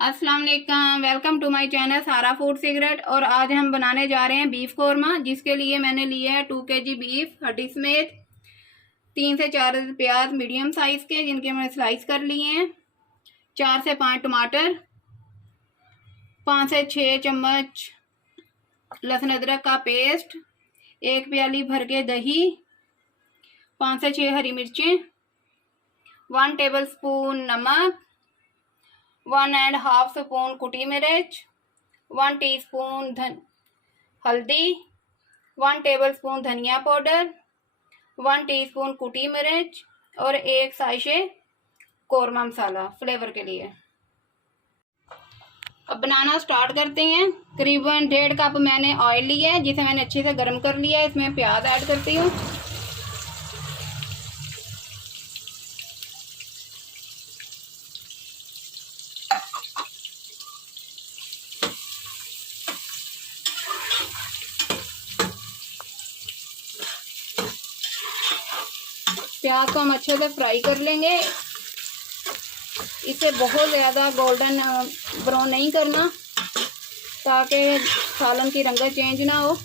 अस्सलाम वालेकुम, welcome to my channel सारा फूड सीक्रेट। और आज हम बनाने जा रहे हैं बीफ कौरमा, जिसके लिए मैंने लिए है 2 kg बीफ हड्डी समेत, 3 से 4 प्याज मीडियम साइज के जिनके मैंने स्लाइस कर लिए हैं, 4 से 5 टमाटर, 5 से 6 चम्मच लहसुन अदरक का पेस्ट, 1 प्याली भर के दही, 5 से 6 हरी मिर्चें, 1 टेबल स्पून नमक, 1.5 स्पून कुटी मिर्च, 1 टीस्पून हल्दी, 1 टेबल स्पून धनिया पाउडर, 1 टीस्पून कुटी मिर्च और 1 साइशे कौरमा मसाला फ्लेवर के लिए। अब बनाना स्टार्ट करते हैं। करीबन 1.5 कप मैंने ऑयल लिया है, जिसे मैंने अच्छे से गर्म कर लिया है। इसमें प्याज ऐड करती हूँ। प्याज को हम अच्छे से फ्राई कर लेंगे। इसे बहुत ज़्यादा गोल्डन ब्राउन नहीं करना, ताकि सालन की रंगत चेंज ना हो।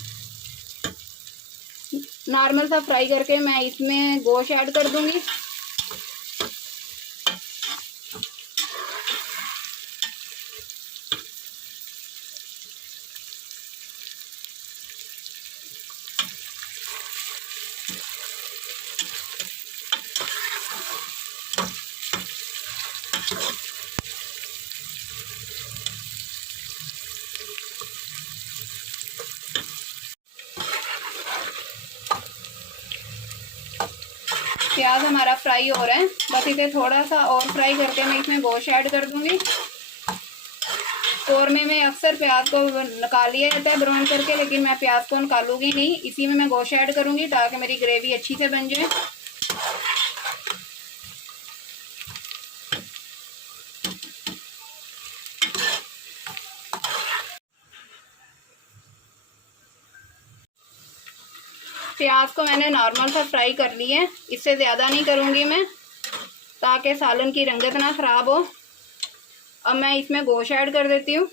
नॉर्मल सा फ्राई करके मैं इसमें गोश्त ऐड कर दूंगी। प्याज हमारा फ्राई हो रहा है, बस इसे थोड़ा सा और फ्राई करके मैं इसमें गोश्त ऐड कर दूंगी। कौरमे में अक्सर प्याज को निकाल लिया जाता है ब्राउन करके, लेकिन मैं प्याज को निकालूंगी नहीं, इसी में मैं गोश्त ऐड करूंगी ताकि मेरी ग्रेवी अच्छी से बन जाए। प्याज को मैंने नॉर्मल सा फ्राई कर लिया है, इससे ज़्यादा नहीं करूँगी मैं, ताकि सालन की रंगत ना ख़राब हो। अब मैं इसमें गोश्त ऐड कर देती हूँ।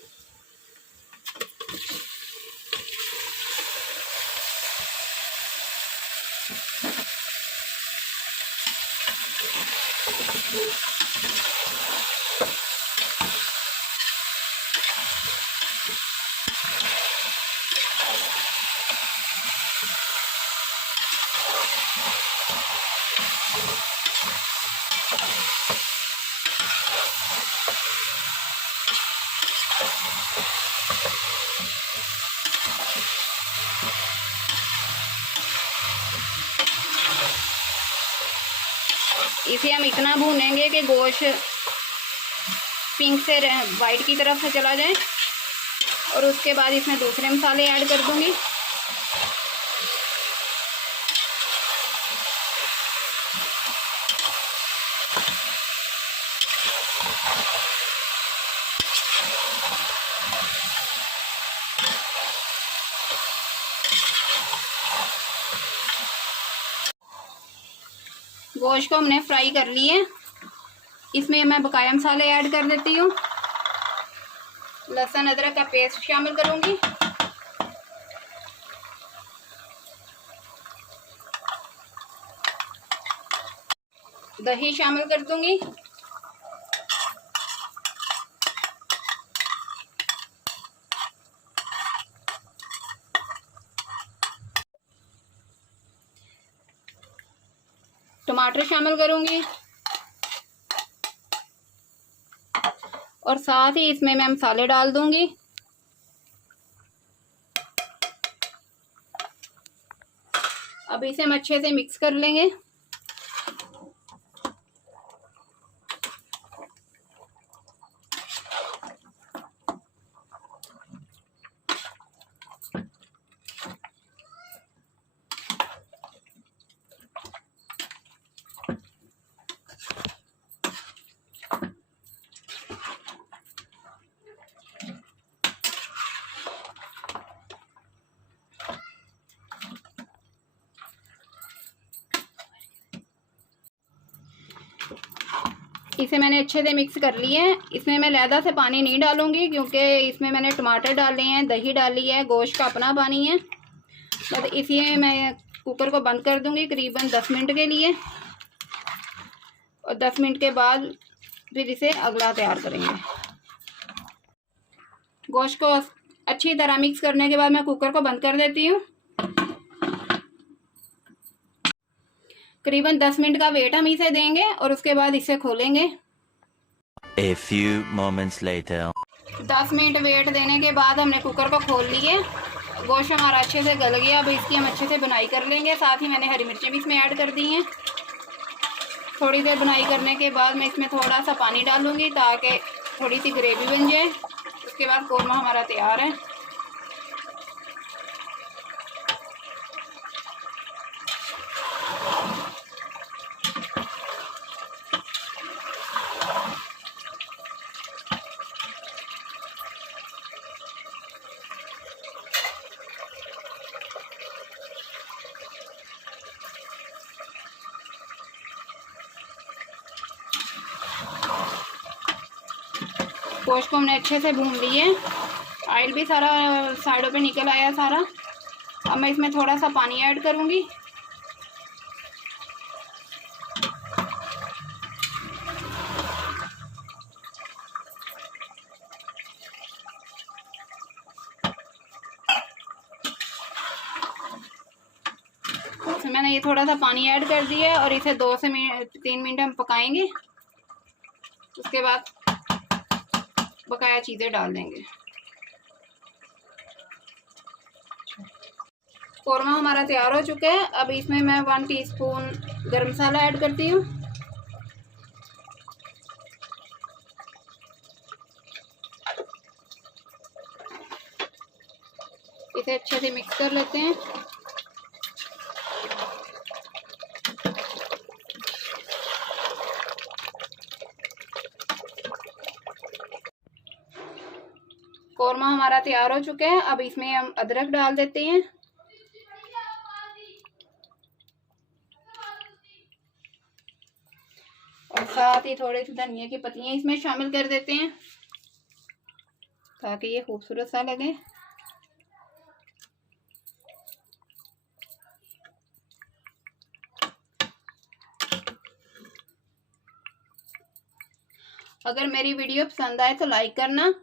इसे हम इतना भूनेंगे कि गोश्त पिंक से वाइट की तरफ से चला जाए, और उसके बाद इसमें दूसरे मसाले ऐड कर दूंगी। गोश्त को हमने फ्राई कर लिए, इसमें मैं बकाया मसाले ऐड कर देती हूँ। लहसुन अदरक का पेस्ट शामिल करूँगी, दही शामिल कर दूँगी, टमाटर शामिल करूँगी, और साथ ही इसमें मैं मसाले डाल दूँगी। अब इसे हम अच्छे से मिक्स कर लेंगे। इसे मैंने अच्छे से मिक्स कर लिया है। इसमें मैं लहदा से पानी नहीं डालूंगी क्योंकि इसमें मैंने टमाटर डाले हैं, दही डाली है, गोश्त का अपना पानी है। बस इसी में मैं कुकर को बंद कर दूंगी करीबन 10 मिनट के लिए, और 10 मिनट के बाद फिर इसे अगला तैयार करेंगे। गोश्त को अच्छी तरह मिक्स करने के बाद मैं कुकर को बंद कर देती हूँ। करीबन 10 मिनट का वेट हम इसे देंगे और उसके बाद इसे खोलेंगे। A few moments later. 10 minute wait देने के बाद हमने कुकर को खोल लिए। गोश्त हमारा अच्छे से गल गया। अब इसकी हम अच्छे से बुनाई कर लेंगे। साथ ही मैंने हरी मिर्चें भी इसमें ऐड कर दी हैं। थोड़ी देर बुनाई करने के बाद मैं इसमें थोड़ा सा पानी डालूंगी ताकि थोड़ी सी ग्रेवी बन जाए। उसके बाद कौरमा हमारा तैयार है। गोश्त को हमने अच्छे से भून लिए। ऑयल भी सारा साइडों पे निकल आया सारा। अब मैं इसमें थोड़ा सा पानी ऐड करूँगी। तो मैंने ये थोड़ा सा पानी ऐड कर दिया और इसे 2 से 3 मिनट हम पकाएंगे। उसके बाद बकाया चीज़ें डाल देंगे। कौरमा हमारा तैयार हो चुका है। अब इसमें मैं 1 टीस्पून गरम मसाला ऐड करती हूँ। इसे अच्छे से मिक्स कर लेते हैं। कौरमा हमारा तैयार हो चुका है। अब इसमें हम अदरक डाल देते हैं। और साथ ही थोड़े से धनिया की पत्तियां इसमें शामिल कर देते हैं ताकि ये खूबसूरत सा लगे। अगर मेरी वीडियो पसंद आए तो लाइक करना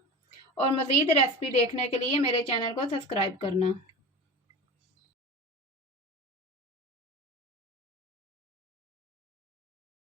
और मज़ीद रेसिपी देखने के लिए मेरे चैनल को सब्सक्राइब करना।